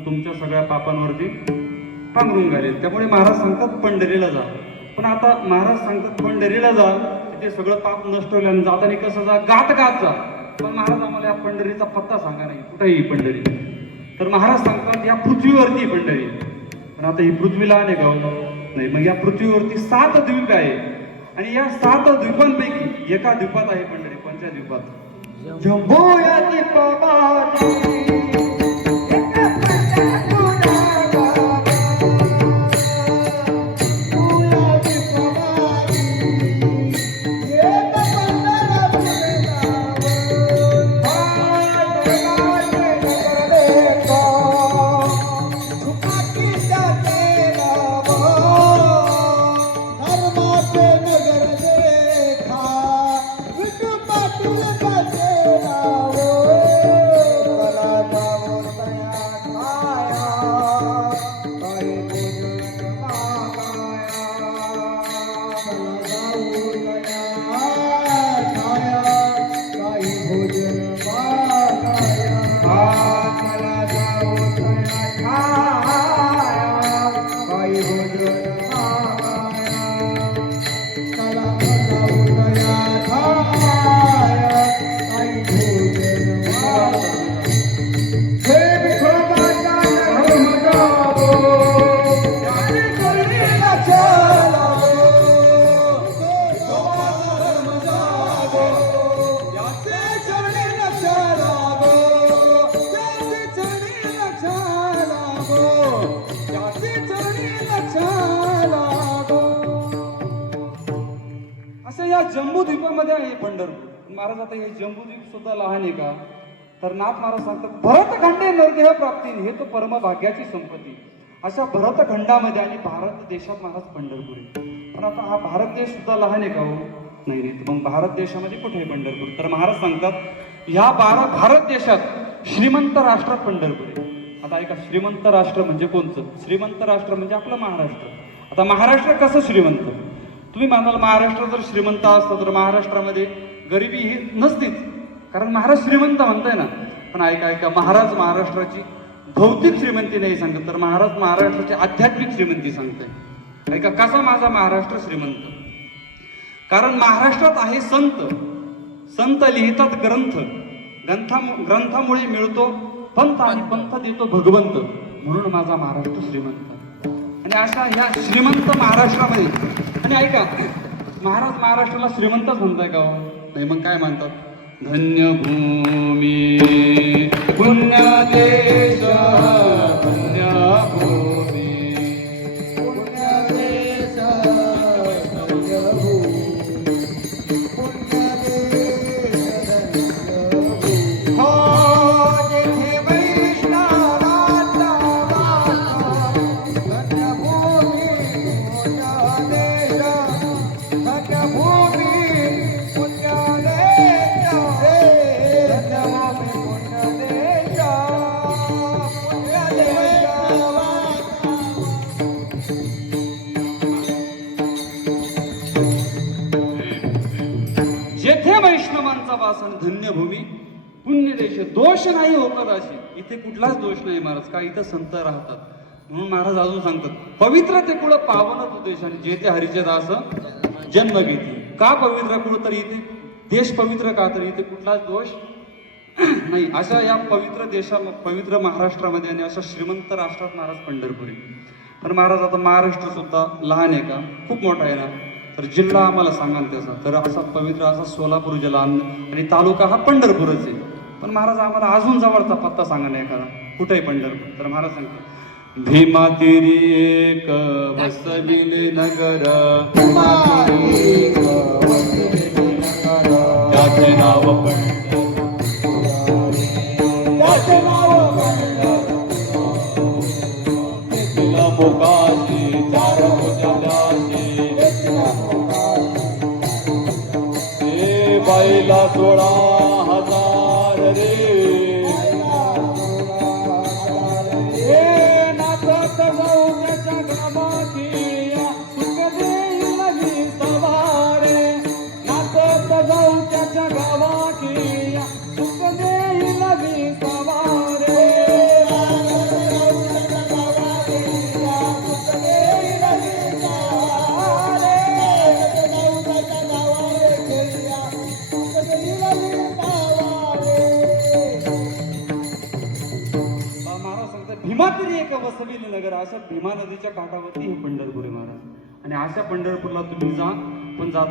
तो तुमच्या सगळ्या पापांवरती पांघरून घालेल. त्यामुळे महाराज सांगतात पंढरीला जा. पण आता महाराज सांगतात पंढरीला जा. तिथे सगळं पाप नष्ट होईल आणि जाताना कसं जा गात गात जा. पण महाराज आम्हाला या पंढरीचा पत्ता सांगा नाही. कुठेही पंढरी. तर महाराज सांगतात या पृथ्वीवरती पंढरी. पण आता ही पृथ्वीला अनेक गाव नाही मग या पृथ्वीवरती सात द्वीप आहे. आणि या सात द्वीपांपैकी एका द्वीपात आहे पंढरी कोणत्या द्वीपात? जम्बो या या जम्बूद्वीपामध्ये आहे पंढरपूर. महाराज आता हे जम्बूद्वीप सुद्धा लहान आहे का? तर नाथ महाराज सांगतात भरतखंडे नरदेह प्राप्ती हे तो परमभाग्याची संपत्ती. अशा भरतखंडामध्ये आणि भारत देशात महाराज पंढरपूर आहे. पण आता हा भारत देश सुद्धा लहान आहे का हो? नाही नाही. मग भारत देशामध्ये कुठे आहे पंढरपूर? तर महाराज सांगतात ह्या बारा भारत देशात श्रीमंत राष्ट्र पंढरपूर आहे. आता ऐका श्रीमंत राष्ट्र म्हणजे कोणचं? श्रीमंत राष्ट्र म्हणजे आपलं महाराष्ट्र. आता महाराष्ट्र कसं श्रीमंत? तुम्ही म्हणाल महाराष्ट्र जर श्रीमंत असतं तर महाराष्ट्रामध्ये गरिबी ही नसतीच. कारण महाराज श्रीमंत म्हणताय ना. पण ऐका ऐका महाराज महाराष्ट्राची भौतिक श्रीमंती नाही सांगत तर महाराज महाराष्ट्राची आध्यात्मिक श्रीमंती सांगताय. ऐका कसा माझा महाराष्ट्र श्रीमंत? कारण महाराष्ट्रात आहे संत. संत लिहितात ग्रंथ. ग्रंथा ग्रंथामुळे मिळतो पंथ आणि पंथ. देतो भगवंत. म्हणून माझा महाराष्ट्र श्रीमंत. आणि अशा ह्या श्रीमंत महाराष्ट्रामध्ये आणि ऐका महाराज महाराष्ट्राला श्रीमंतच म्हणताय का हो? नाही मग काय म्हणतात? धन्य भूमी पुण्य देश वैष्णवांचा धन्य भूमी. धन्यभूमी पुण्य देश दोष नाही होकराशी इथे कुठलाच दोष नाही महाराज. का इथं संत राहतात. म्हणून महाराज अजून सांगतात पवित्र ते कुळ पावन तू देश आणि जेथे हरिचे दास जन्म घेते का पवित्र कुळ तर इथे? देश पवित्र का तर इथे? कुठलाच दोष नाही. अशा या पवित्र देशा पवित्र महाराष्ट्रामध्ये आणि अशा श्रीमंत राष्ट्रात महाराज पंढरपुरी. पण महाराज आता महाराष्ट्र सुद्धा लहान आहे का? खूप मोठा आहे ना? तर जिल्हा आम्हाला सांगा त्याचा. तर असा पवित्र असा सोलापूर जिल्हा आणि तालुका हा पंढरपूरच आहे. पण महाराज आम्हाला अजून जवळचा पत्ता सांगा नाही एखादा. कुठे आहे पंढरपूर. तर महाराज सांगतो भीमातिरी एक वसविले नगर त्याचे नाव मोकाशी चार લીલા સોળા तरी एक वसविले नगर अशा भीमा नदीच्या काठावरती हे पंढरपूर आहे महाराज. आणि अशा पंढरपूरला तुम्ही जा पण जात